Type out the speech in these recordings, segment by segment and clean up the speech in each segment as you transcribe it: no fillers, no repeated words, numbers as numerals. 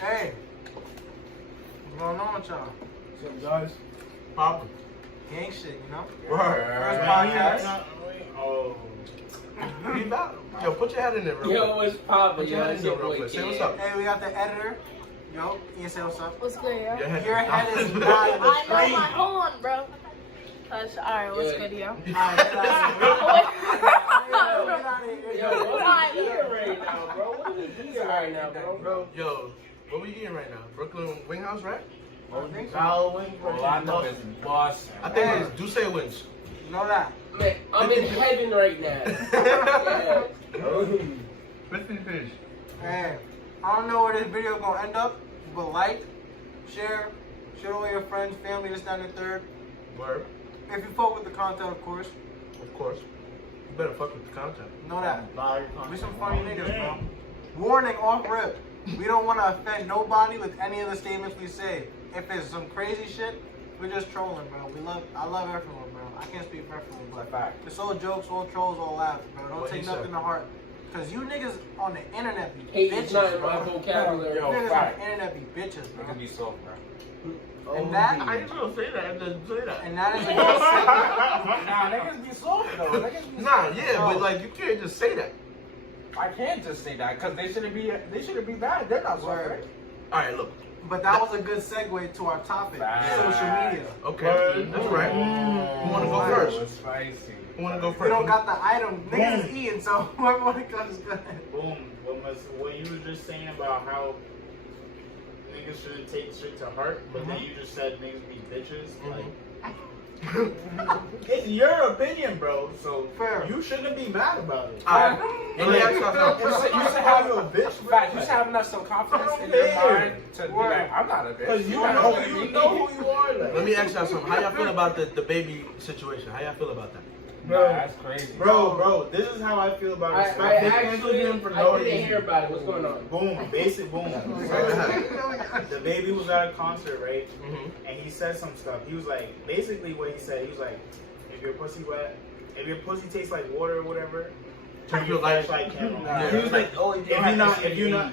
Hey, what's going on with y'all? What's up, guys? Papa. Gang shit, you know? First podcast. Oh. Yo, put your head in there real quick. Yo, what's poppin'? Put your head in there real quick. Say what's up. Hey, we got the editor. Yo, you can say what's up. What's good, yo? Your head is not in the I know screen. my own, bro. Alright, what's good, yo? Alright, get out of here. Yo, what are we eating right now, bro? What are we eating right now, bro? Yo, what we eating right now? Brooklyn Wing House, right? I know it's Boston. I think it's Duce Wings. You know that. Man, I'm in heaven right now. Yeah. Fifty fish. Hey, I don't know where this video gonna end up, but like, share with your friends, family, this, that, and the third. Word. If you fuck with the content, of course. Of course. You better fuck with the content. Know that. We some funny niggas, bro. Warning off rip. We don't want to offend nobody with any of the statements we say. If it's some crazy shit, we're just trolling, bro. I love everyone, bro. I can't speak for everyone, but it's all jokes, all trolls, all laughs, bro. Don't take nothing to heart. Cause you niggas on the internet be Hate bitches, is not in bro. my vocabulary. You Yo, niggas on fact. the internet be bitches, bro. It can be soft, bro. And that, I ain't gonna say that. I just say that. and that is a good segment. Nah, niggas be soft though. Niggas be Nah, yeah, but like you can't just say that. I can't just say that because they shouldn't be bad. They're not soft, right? All right, look. But that was a good segue to our topic, social media. Okay, that's right. Who wanna go first? Spicy. Who wanna go first? We don't got the item. Niggas is eating, so whoever wanna go is good. Boom. What you were just saying about how niggas shouldn't take shit to heart, but then you just said niggas be bitches. Like, it's your opinion, bro. So Fair. you shouldn't be mad about it. Alright. Let me ask y'all something. You should have your bitch, Fact, bro. you should have enough self-confidence in your mind to be like, I'm not a bitch. Because you I'm know not who gonna you are. Like. Let me ask y'all something. How y'all feel about the baby situation? How y'all feel about that? Nah, that's crazy. Bro, this is how I feel about I respect. actually him for no I didn't reason. hear about it. What's going on? Boom, basic boom. The baby was at a concert, right? And he said some stuff. He was like, basically what he said, he was like, if your pussy wet, if your pussy tastes like water or whatever, turn your flashlight cam on. Yeah. He was like, if you're not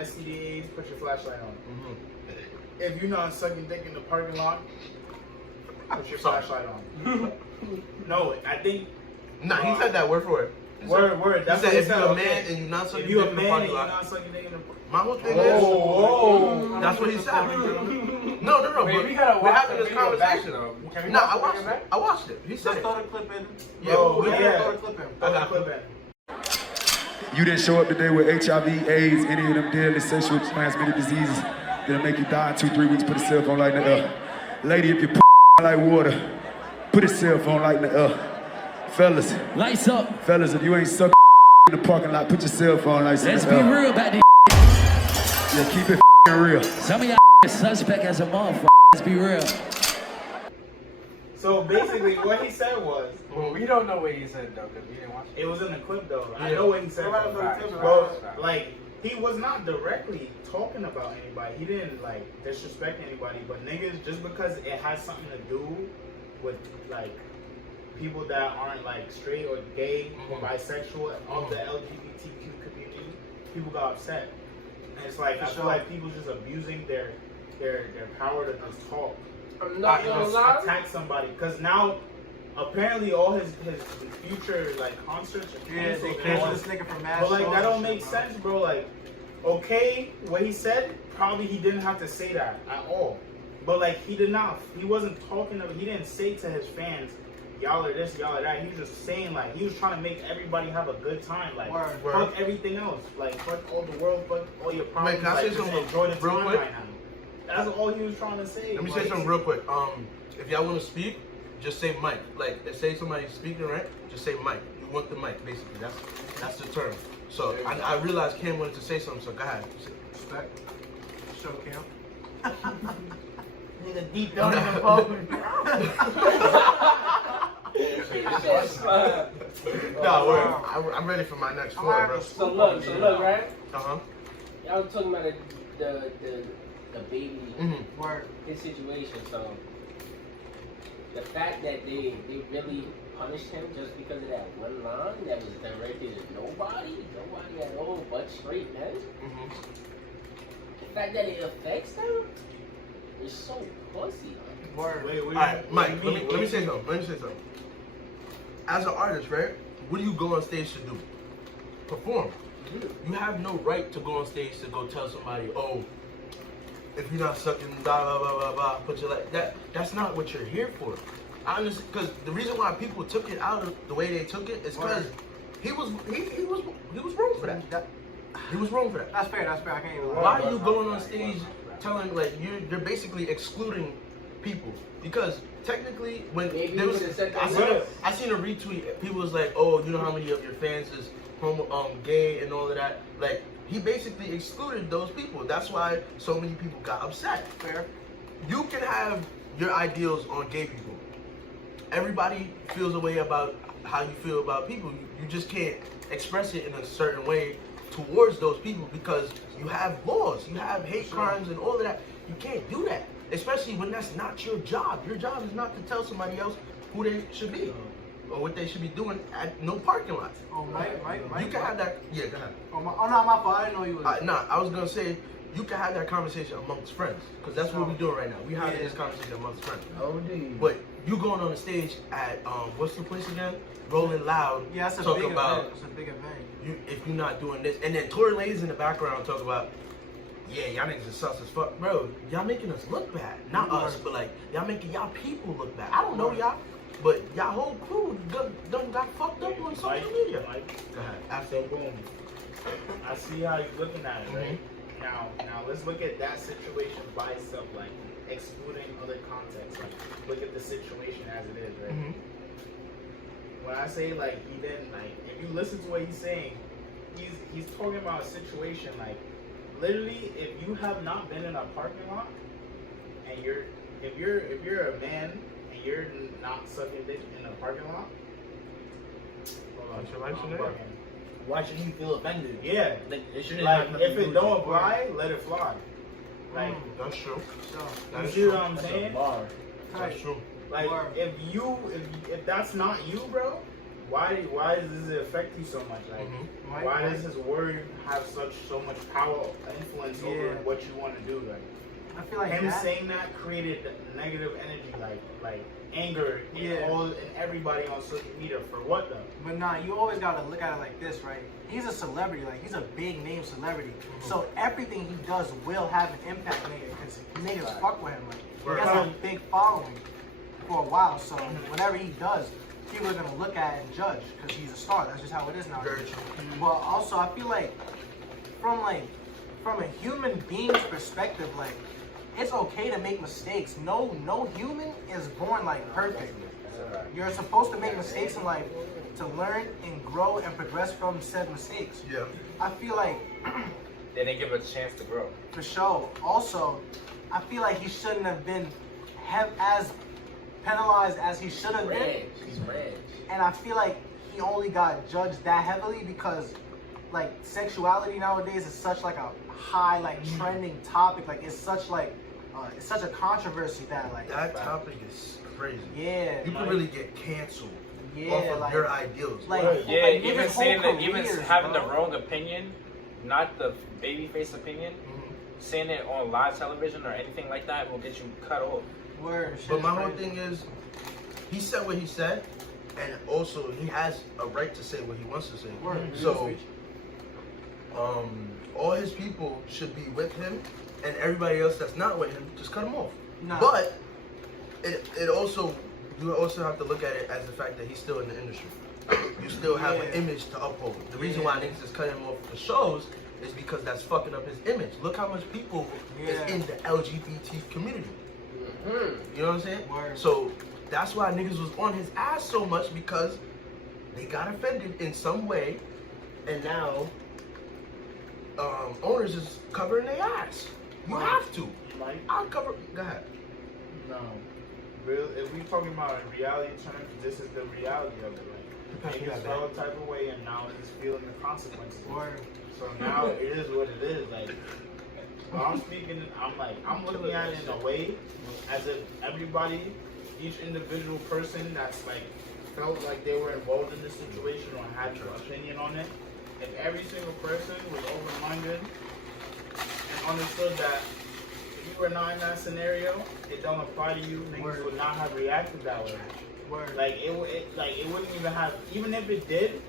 STDs, put your flashlight on. If you're not sucking dick in the parking lot, put your flashlight on. No, I think. Nah, he said that word for word. Word. That's He said what if you're a man and you're not if sucking you're dick a in the man and parking you're lot. not sucking dick in the My whole thing Whoa. is, that's what he said. No, Wait, but we gotta we're watch having the this video back, conversation. though. Can we Nah, watch I the watched video it. back? I watched it. He Just said it. throw the clip in. Bro, we yeah. Throw the clip in. I got Clip it. in. You didn't show up today with HIV, AIDS, any of them deadly sexual transmitted diseases that'll make you die in 2-3 weeks. Put a cell phone light in the air. Lady, if you like water, put a cell phone light in the air. Fellas, Lights up. if you ain't sucking in the parking lot, put your cell phone lights in Let's the be air. real about this. Yeah, keep it real. Some of y'all suspect as a motherfucker. Let's be real. So basically, what he said was, Well, we don't know what he said though, because we didn't watch it. it was in the clip though. I know what he said. Right, though. right, right. Bro, like, he was not directly talking about anybody. He didn't, like, disrespect anybody. But niggas, just because it has something to do with, like, people that aren't, like, straight or gay or bisexual of the LGBTQ community, people got upset. And it's like, I feel like people just abusing their power to just talk. I'm not gonna lie. Attack somebody. Because now, apparently, all his future, like, concerts are Yeah, canceled. they and all canceled this- this nigga from Mass But like shows that don't and make shit, bro. sense, bro. Like, okay, what he said, probably he didn't have to say that at all. But like he wasn't talking to, he didn't say to his fans, y'all are this, y'all are that. He was just saying, like, he was trying to make everybody have a good time. Like, Word. fuck everything else. Like, fuck all the world, fuck all your problems. Can I say like, something just enjoy the real time quick? right now. That's all he was trying to say. Let me Like, say something real quick. If y'all want to speak, just say mic. Like, if say somebody's speaking, right? Just say mic. You want the mic, basically. That's the term. So I realized Cam wanted to say something. So go ahead. Respect. Show Cam. Nigga deep down in the public. No, I'm ready for my next floor, bro. So look, right? Uh-huh. Y'all was talking about the baby, Word. his situation. So the fact that they really punished him just because of that one line that was directed at nobody at all but straight men. fact that it affects them is so pussy. Word. Wait, All right, Mike. Let me say something. As an artist, right? What do you go on stage to do? Perform. You have no right to go on stage to go tell somebody, oh, if you're not sucking, blah blah blah blah blah. Put your like that. That's not what you're here for. I understand, because the reason why people took it out of the way they took it is because he was wrong for that. He was wrong for that. That's fair. I can't even lie. Why are you going on stage telling like you're basically excluding people? Because technically, when Maybe there you was, would've said that I seen a retweet. People was like, "Oh, you know how many of your fans is gay and all of that." Like he basically excluded those people. That's why so many people got upset. Fair. You can have your ideals on gay people. Everybody feels a way about how you feel about people. You just can't express it in a certain way towards those people because you have laws, you have hate crimes and all of that. You can't do that, especially when that's not your job. Your job is not to tell somebody else who they should be or what they should be doing at no parking lot. Oh, Mike. You can have that. Yeah, go ahead. Oh, no, my fault. I didn't know you was. I was gonna say you can have that conversation amongst friends because that's what we're doing right now. We having this conversation amongst friends. But you going on the stage at what's the place again? Rolling Loud. Yeah, that's a talk big about event. It's a big event. if you're not doing this, and then Tory Lanez in the background talk about, yeah, y'all niggas is sus as fuck, bro. Y'all making us look bad, not us, but like y'all making y'all people look bad. I don't know y'all, but y'all whole crew done got fucked up on social media. Go ahead. So boom. I see how you're looking at it, right? Now let's look at that situation by itself, like excluding other contexts. Like look at the situation as it is, right? When I say like he didn't like, if you listen to what he's saying, he's talking about a situation like literally if you have not been in a parking lot and if you're a man and you're not sucking dick in a parking lot, What's your life today? Why should you feel offended? Yeah, Like, it shouldn't like have nothing if to do it with don't you. apply, let it fly. Like That's true. you see what I'm That's a saying? bar. That's true. Like if that's not you, bro, why does it affect you so much? Like why does his word have so much power influence over what you want to do? Like I feel like him that, saying that created negative energy, like anger in everybody on social media for what though? But nah, you always gotta look at it like this, right? He's a celebrity, like he's a big name celebrity. So everything he does will have an impact, nigga, because niggas fuck with him. Like he has a big following for a while. So whatever he does, people are gonna look at it and judge because he's a star. That's just how it is now. Very true. But also, I feel like from a human being's perspective, like it's okay to make mistakes. No human is born like perfect. You're supposed to make mistakes in life to learn and grow and progress from said mistakes. Yeah. I feel like They didn't give a chance to grow. for sure. Also, I feel like he shouldn't have been as penalized as he should have been. He's red. And I feel like he only got judged that heavily because like sexuality nowadays is such like a high like trending topic. Like it's such a controversy that like That topic is crazy. yeah. You can really get canceled Yeah, off of like- your ideals. like Yeah, like, even niggas' saying whole that, even careers, having bro. the wrong opinion, not the babyface opinion, saying it on live television or anything like that will get you cut off. Word, But my shit's whole crazy. thing is, he said what he said, and also he has a right to say what he wants to say. Word. So, all his people should be with him, and everybody else that's not with him, just cut him off. Nah. But it also, you also have to look at it as the fact that he's still in the industry. You still have an image to uphold. The reason why niggas is cutting him off the shows is because that's fucking up his image. Look how much people is in the LGBT community. You know what I'm saying? Word. So that's why niggas was on his ass so much, because they got offended in some way, and now owners is covering their ass. You have to. Like I'll cover. Go ahead. no, real. If we talking about in reality terms, this is the reality of it. Like niggas felt a type of way, and now he's feeling the consequences. Word. So now it is what it is. Like when I'm speaking, I'm looking at it in a way as if everybody, each individual person that's like felt like they were involved in this situation or had an opinion on it, if every single person was open-minded and understood that if you were not in that scenario, it don't apply to you. Niggas would not have reacted that way. Word. Like it wouldn't even have. Even if it did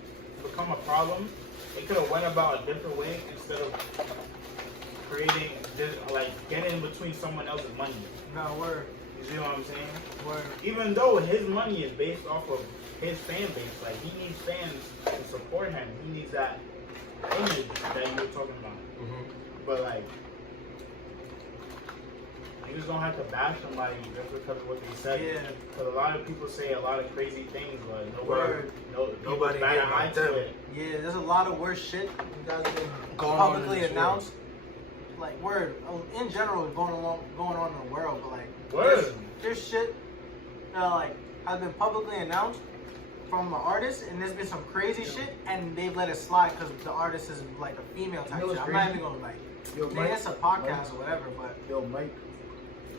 become a problem, it could have went about a different way instead of creating like getting in between someone else's money. No, word. You see what I'm saying? Word. Even though his money is based off of his fan base, like he needs fans to support him. He needs that image that you were talking about. But like, niggas don't have to bash somebody just because of what they said. Yeah. Because a lot of people say a lot of crazy things, but Word. Nobody bat get an eye about to them. it. Yeah, there's a lot of worse shit that's been Going on in publicly this announced. Like word, in general, going on in the world, but like Word. there's shit that like has been publicly announced from the artist, and there's been some crazy shit, and they've let it slide because the artist is like a female type You know shit. what's I'm not crazy? even gonna like. Yo, Yeah, Mike, it's a podcast or whatever, but Yo, Mike,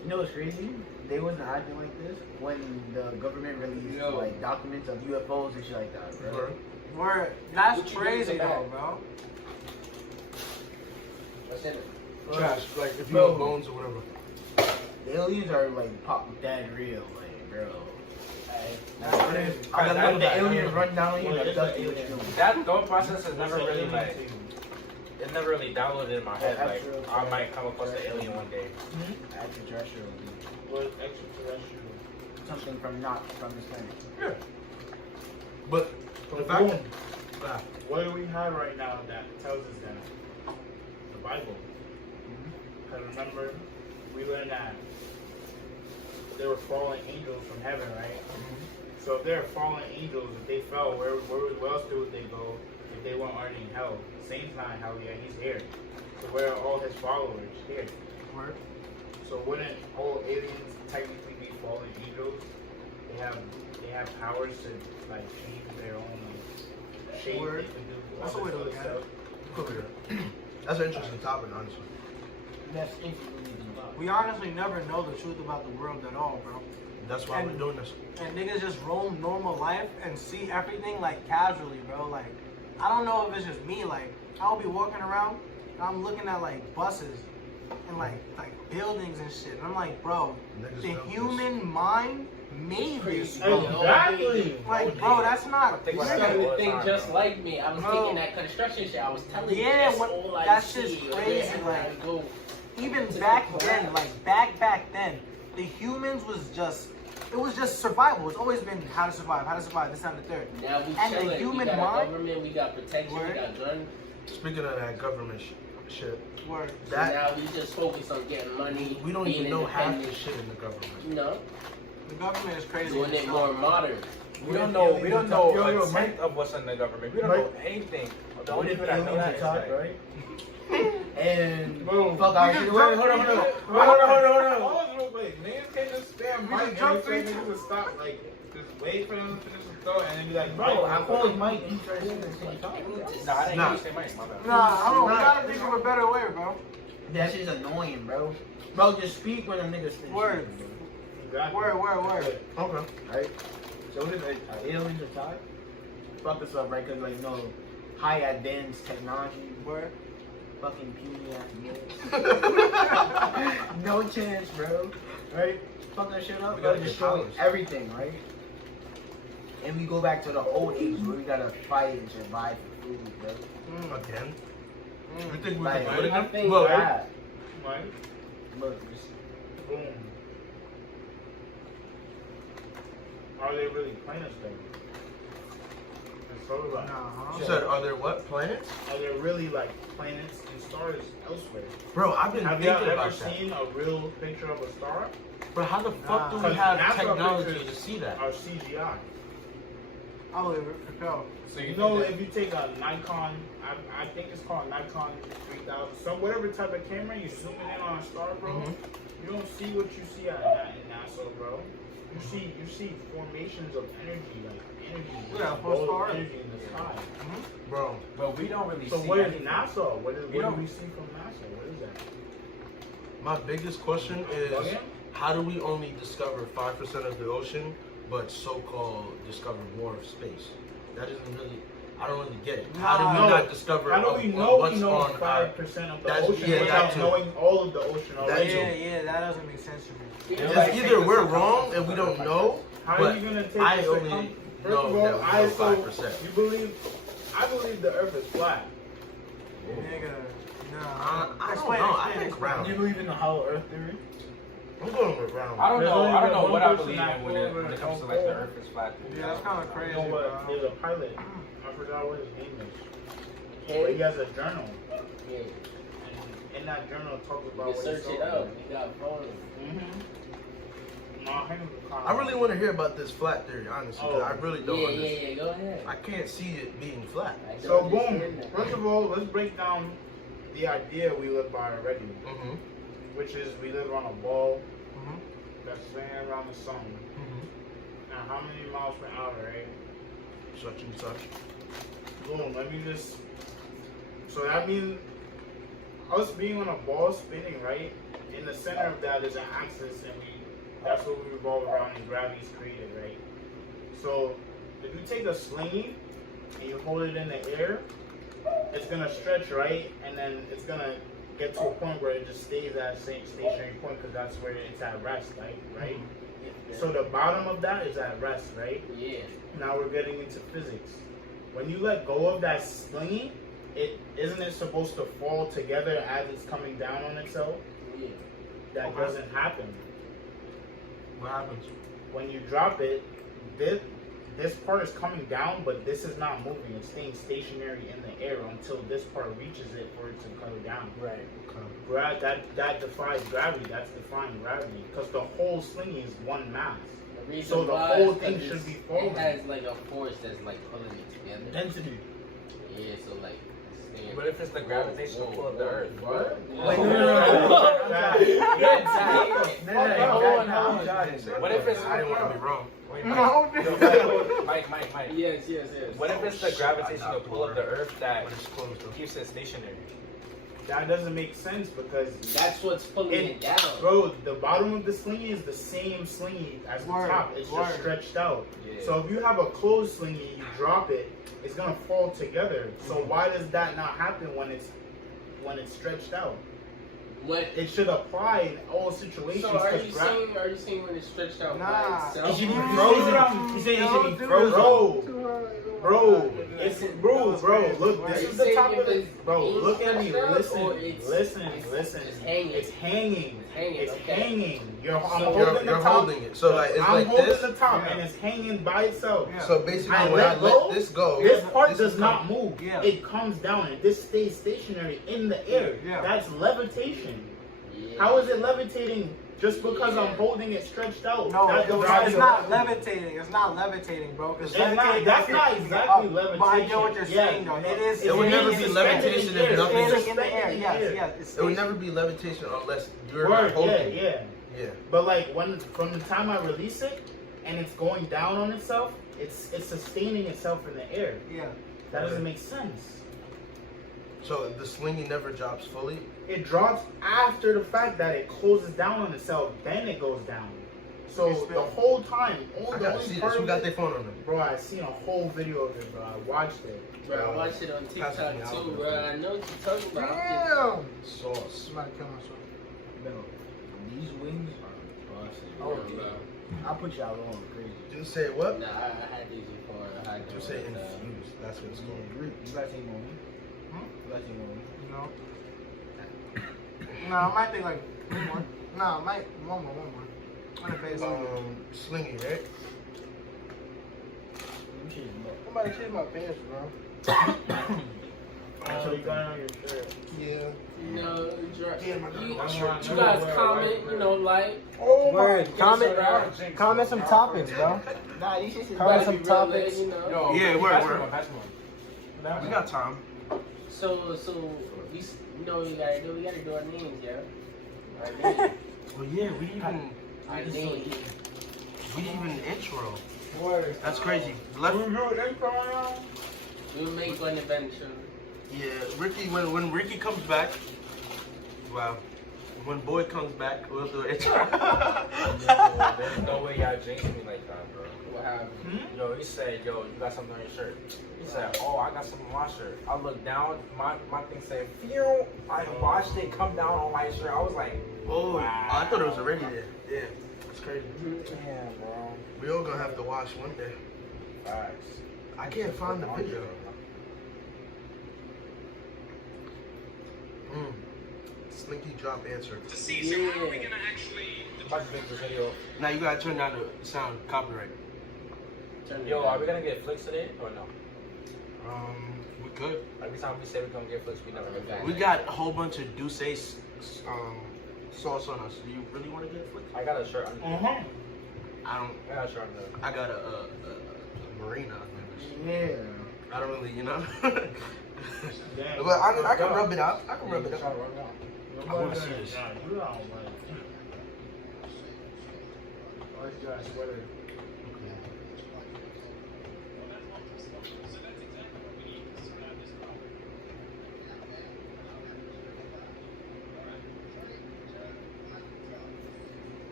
you know what's crazy? They wasn't acting like this when the government released like documents of UFOs and shit like that, bro. word, that's What you crazy think about though, it? bro. What's in it? Trash, like if you Bro. have bones or whatever. The aliens are like pop dead real, like, bro. That's crazy. I gotta Like know the that. aliens run down here, What like is that's the the alien? alien. That thought process has never What's really an like, alien to you? it never really downloaded in my head. Like, Extraterrestrial. I might come across an alien one day. Extraterrestrial, What extraterrestrial? something from not from this planet. But the But fact boom. that What do we have right now that tells us that? The Bible. Because remember, we learned that there were fallen angels from heaven, right? So if there are fallen angels, if they fell, where else would they go if they weren't already in hell? Satan's not in hell yet, he's here. So where are all his followers? Here. Word. So wouldn't all aliens technically be fallen angels? They have powers to like change their own like, shape. Word. They can do That's all a way this to other look at it. stuff. that's an interesting topic, honestly. That's instantly about. We honestly never know the truth about the world at all, bro. That's why And- we're doing this. And niggas just roam normal life and see everything like casually, bro. Like, I don't know if it's just me. Like, I'll be walking around, and I'm looking at like buses and like buildings and shit. And I'm like, bro, Niggas the built human mind made this, bro. Exactly. Like, bro, that's not. I think You about weird. that all started to the think time, just bro. like me. I was Bro. thinking that construction shit. I was telling you. Yeah, That's what- all I that's see. just crazy, Yeah, like- I go. Even back then, like back then, the humans was just. It was just survival. It's always been how to survive, this, that, and the third. Now we And the chilling. human we got mind- government. We got protection. Word. We got guns. Speaking of that government shit, Word. So that now we just focus on getting money. we don't being even know half the independent. shit in the government. You know, The government is crazy. doing it more modern. We don't know Yo, a Mike. tenth of what's in the government. We don't Mike. know anything. The What only if people that know aliens that are is top, like, right? And Boom. fuck our shit. Hold on. Hold on real quick. Niggas can't just stand We Mike just jumped and three niggas would stop, like, just wait for them to finish the thought and then be like, bro, I Mike, called Mike and he tried to say the same time. nah, I didn't Nah. hear you say Mike. My bad. Nah, I don't. We Nah. gotta think of a better way, bro. That shit's annoying, bro. Bro, just speak when the niggas finish. Word. Exactly. Word. Okay. Right? So what if aliens are tied? Fuck this up, right? Because, like, no high advanced technology, Word. fucking puny ass niggas. No chance, bro. Right? Fuck that shit up, We bro. gotta get Destroy powers. everything, right? And we go back to the old age where we gotta fight and survive for food, bro. Again? You think we Like, can do it I again? think Look, that. Mike, Look, just boom. Are they really planets though? Let's talk about it. Nah, you said, are there what, planets? Are there really like planets and stars elsewhere? Bro, I've been Have y'all thinking ever about that. seen a real picture of a star? Bro, how the fuck do Nah. we have NASA technology pictures to see that? Are CGI. I believe it for sure. So You you know, think if you take a Nikon, I think it's called Nikon 3000, some whatever type of camera, you zoom in on a star, bro. Mhm. You don't see what you see in NASA, bro. You see formations of energy, like energy, Yeah, like for a gold star. energy in the sky. Bro, but we don't really So see what is anything. NASA? What We do don't- we see from NASA? What is that? my biggest question is, Okay. how do we only discover 5% of the ocean, but so-called discover more of space? That doesn't really, I don't really get it. How do we not discover How do we know what's we know on 5% of the That's- ocean yeah, without that too. knowing all of the ocean already? Yeah, that doesn't make sense to me. It's either we're wrong and we don't know, How but are you gonna take I this only account? First know of that all, we I know so 5%. you believe? I believe the Earth is flat. Nigga, I don't know. I think round. You believe in the hollow Earth theory? I'm going with round. I don't There's know. only I don't been know one what I person believe that in when it comes to like the Earth is flat. Yeah, that's kind of You crazy, know what? bro. There's a pilot. I forgot what his name is. But he Hey, has a journal, yeah, and in that journal it talks you about can what he search saw. it out. You got phones. No, hang on. I really want to hear about this flat theory, honestly. 'Cause I really don't Yeah, understand. go ahead. I can't see it being flat. I don't So boom. understand that. First of all, let's break down the idea we live by already, Mm-hmm. which is we live on a ball Mhm. that's spinning around the sun. Mm-hmm. Now, how many miles per hour, right? Such and such. Boom. Let me just. So that means us being on a ball spinning, right? In the center of that is an axis, and that's what we revolve around, and gravity's created, right? So if you take a slingy and you hold it in the air, it's gonna stretch, right? And then it's gonna get to a point where it just stays at the same stationary point because that's where it's at rest, right? So the bottom of that is at rest, right? Yeah. Now we're getting into physics. When you let go of that slingy, isn't it supposed to fall together as it's coming down on itself? Yeah. That Okay. doesn't happen. What happens? When you drop it, this part is coming down, but this is not moving. It's staying stationary in the air until this part reaches it for it to come down. Right. That defies gravity. That's defying gravity because the whole slingy is one mass. The reason So the why whole is 'cause thing should be it falling. has like a force that's like pulling it together. Density. Yeah, so like. it's What if it's the gravitational pull of the Earth? What? Wait, What if it's I didn't want to be wrong. Wait, No. Mike. Yes. What if it's the gravitational pull of the Earth that When it's closed, though. keeps it stationary? That doesn't make sense because That's what's pulling it down. bro, the bottom of the slingy is the same slingy as the Word, top. It's word. just stretched out. Yeah. So if you have a closed slingy and you drop it, it's gonna fall together. So why does that not happen when it's stretched out? What? It should apply in all situations. So are 'cause you saying when it's stretched out Nah. by It itself? should be frozen. He's saying it should be frozen. Bro, it's bro. Look, Are this you is the saying top if of it. it's Bro, being look at me. stretched out Listen, or it's listen. hanging? It's hanging. Hanging, It's okay. hanging. I'm So holding the You're top. holding it. So like it's I'm like holding this. the top, Yeah. and it's hanging by itself. Yeah. So basically, I when I let go, let this go, This part this does is not coming. move. Yeah. It comes down, and this stays stationary in the air. Yeah. That's levitation. Yeah. How is it levitating just because I'm holding it stretched out? No, That it's defies not gravity. levitating. It's not levitating, bro. Because It's not- that's not exactly levitation. But I get what you're Yeah. saying, though. It is. It would never be It's levitation suspended in if the nothing- air. Standing in the air. Suspended in the Yes. It's It would stationary. never be levitation unless you're Word, not holding. yeah. Yeah. But like from the time I release it and it's going down on itself, it's sustaining itself in the air. Yeah. That doesn't make sense. So the slingy never drops fully. It drops after the fact that it closes down on itself, then it goes down. So the whole time, I the gotta only see part this. Who of got it, their phone on them? bro, I seen a whole video of it, bro. I watched it. Bro, I watched it on TikTok Pass me too, out. bro. I know what you're talking about. Damn. Sauce. Somebody kill myself. Bro, these wings are busted. Oh, bro. bro. I'll put y'all on crazy. Just say what? Nah, I had these before. I had Just say infused. That's what it's Yeah, called. Greek. You guys ain't going You guys ain't going No. No, I might think like one more. No, I might one more. On the face. Slingy, right? You should know. Somebody shit my pants, bro. So you got it on your shirt. Yeah. You know, Yeah, my you God. guys comment, you know, like. Oh, word. Comment- Comment some topics, bro. Nah, these shits is Comment Gotta some be real, topics. you know. Yo, Yeah, pass word. me one, pass me one. We got time. So we know what we gotta do. We gotta do our names, yeah. Our names. Well, yeah, we even Our names. intro. Word. That's crazy. Let, We'll We'll make one eventually. yeah, Ricky. When Ricky comes back, wow. When boy comes back, we'll do it. There's no way y'all jinxed me like that, bro. What happened? Yo, he said, yo, you got something on your shirt. He said, oh, I got something on my shirt. I looked down, my thing said, phew. I watched it come down on my shirt. I was like, Oh, wow. I thought it was already there. Yeah, it's crazy. Damn, bro. We all gonna have to watch one day. Facts. I can't find the video. Slinky drop answer. Yeah. I'm about to make this video. Now you gotta turn down the sound copyright. Yo, are we gonna get flicks today or no? We could. Every time we say we're gonna get flicks, we never get We got a whole bunch of Douce sauce on us. Do you really want to get flicks? I got a shirt under. Uh-huh. I don't. I got a shirt under. I got a marina. Yeah. I don't really, you know. Damn. But I can rub it out. I can rub it out. I Nobody wanna see gonna- this. Nah, you don't like. Oh, you got a sweater.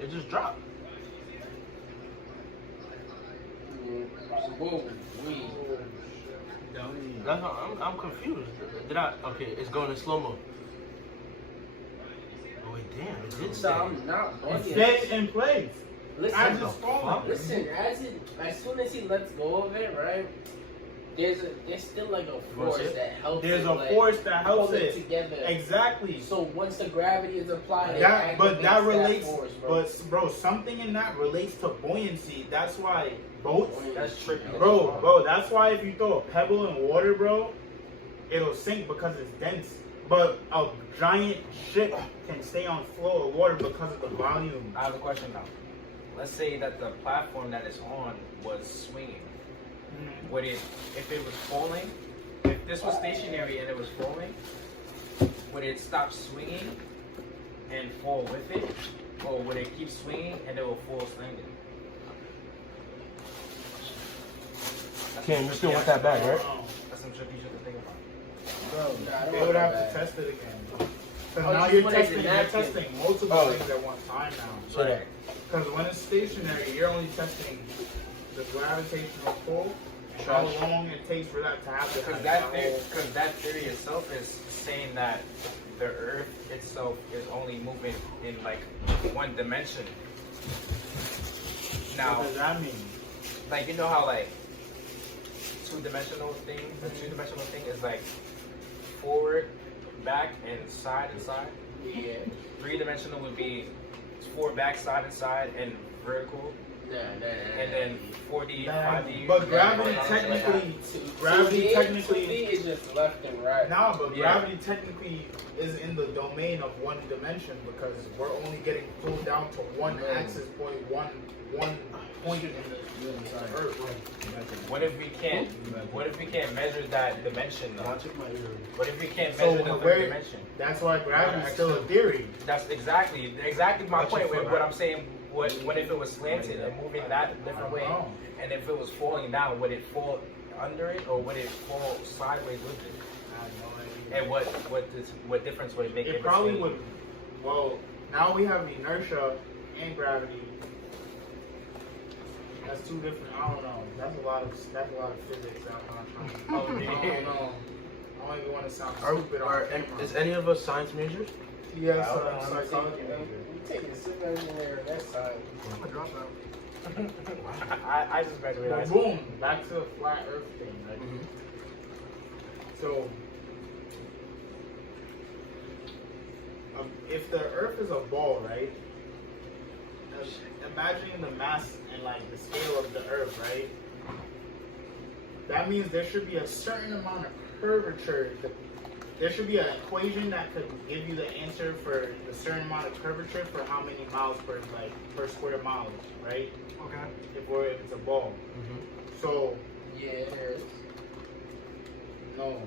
It just dropped. Whoa, we. That's not, I'm confused. Did I? Okay, it's going in slow mo. Oh wait, damn! It did So stay. I'm not It bugging. stayed in place. Listen, just falling. listen. As soon as he lets go of it, right? There's still like a force that helps. There's it, a like, force that helps hold it it. together. Exactly. So once the gravity is applied, That, but that relates. force, But bro, something in that relates to buoyancy. That's why boats. That's trippy. Bro, that's why if you throw a pebble in water, bro, it'll sink because it's dense. But a giant ship can stay on floor of water because of the volume. I have a question now. Let's say that the platform that it's on was swinging. Would it, if it was falling, if this was stationary and it was falling, would it stop swinging and fall with it? Or would it keep swinging and it will fall standing? Ken, you still want that bag, right? That's some tricky shit to think about. Bro, they would have to test it again. Because Oh, now you you're put it in testing, napkin. multiple things at one time now. So that. Because when it's stationary, you're only testing the gravitational pull and how long it takes for that to happen. Because that theory itself is saying that the Earth itself is only moving in like one dimension. Now, What does that mean? like you know how like two-dimensional thing, the two-dimensional thing is like forward, back, and side and side. Yeah. Three-dimensional would be forward, back, side and side, and vertical. And then 4D, 5D. But gravity like technically, To me, is just left and right. nah, but Yeah. gravity technically is in the domain of one dimension because we're only getting pulled down to one axis point, one point in the Earth. What if we can't? What if we can't measure that dimension? Though? What if we can't So measure the where- third dimension? That's why gravity is still a theory. That's exactly my point. With what I'm saying. What if it was slanted and moving that a different way? Oh. And if it was falling down, would it fall under it or would it fall sideways with it? I have no idea. And what difference would it make? It in probably between? would. Well, now we have inertia and gravity. That's two different. I don't know. That's a lot of physics. I'm not trying. Oh, I yeah. don't know. I don't even want to sound stupid on camera. Is any of us science majors? Yes, I'm psychology You major. taking a civil engineer that side. I'm a dropout. I just graduated high But school. boom, back to the flat Earth thing, right? So, if the Earth is a ball, right? Imagining the mass and like the scale of the Earth, right? That means there should be a certain amount of curvature. There should be an equation that could give you the answer for the certain amount of curvature for how many miles per square mile, right? Okay. If it's a ball. So Yeah, there is. no,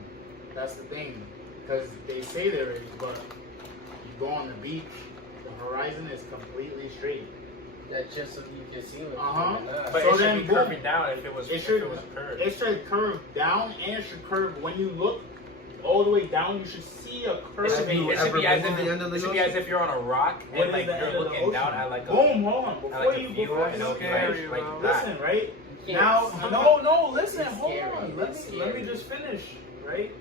that's the thing, because they say there is, but you go on the beach, the horizon is completely straight. That's just so you can see it. But So it should then, be boom. curving down if it was It should curved. curve down and it should curve when you look all the way down, you should see a curve. It should be, you it should ever be as been if to the end of the it should be ocean? as if you're on a rock What and is like the end you're of the looking down ocean? at like a Boom, hold on. at Before like a you viewer, and it'll be scary, like listen, that. right? can't Now, see. no, listen, It's hold scary, on. it's Let me scary. just finish, right?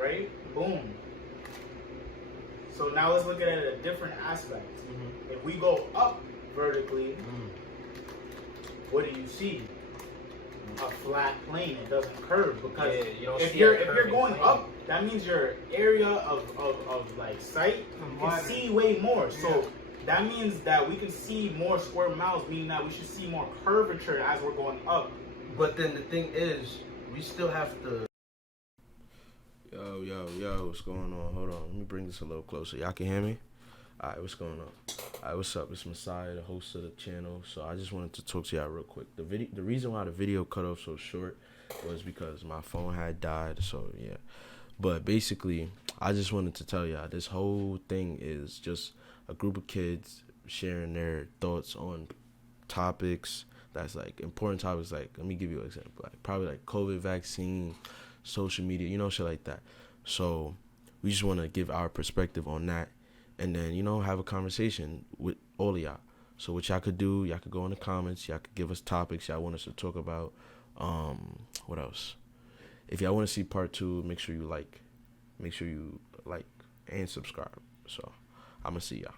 Right? Boom. So now let's look at it at a different aspect. If we go up vertically, what do you see? A flat plane. It doesn't curve because Yeah, you don't if see you're a if you're curving going plane. up, that means your area of like sight you can Wider. see way more. So that means that we can see more square miles, meaning that we should see more curvature as we're going up. But then the thing is, we still have to. Yo, what's going on? Hold on, let me bring this a little closer. Y'all can hear me? Alright, what's going on? Alright, what's up? It's Messiah, the host of the channel. So I just wanted to talk to y'all real quick. The reason why the video cut off so short was because my phone had died. So yeah, but basically, I just wanted to tell y'all this whole thing is just a group of kids sharing their thoughts on topics that's like important topics. Like, let me give you an example. Like probably like COVID vaccine, social media, shit like that. So we just want to give our perspective on that, and then have a conversation with all of y'all. So what y'all could do, y'all could go in the comments, y'all could give us topics y'all want us to talk about. What else? If y'all want to see part 2, make sure you like and subscribe. So I'm gonna see y'all.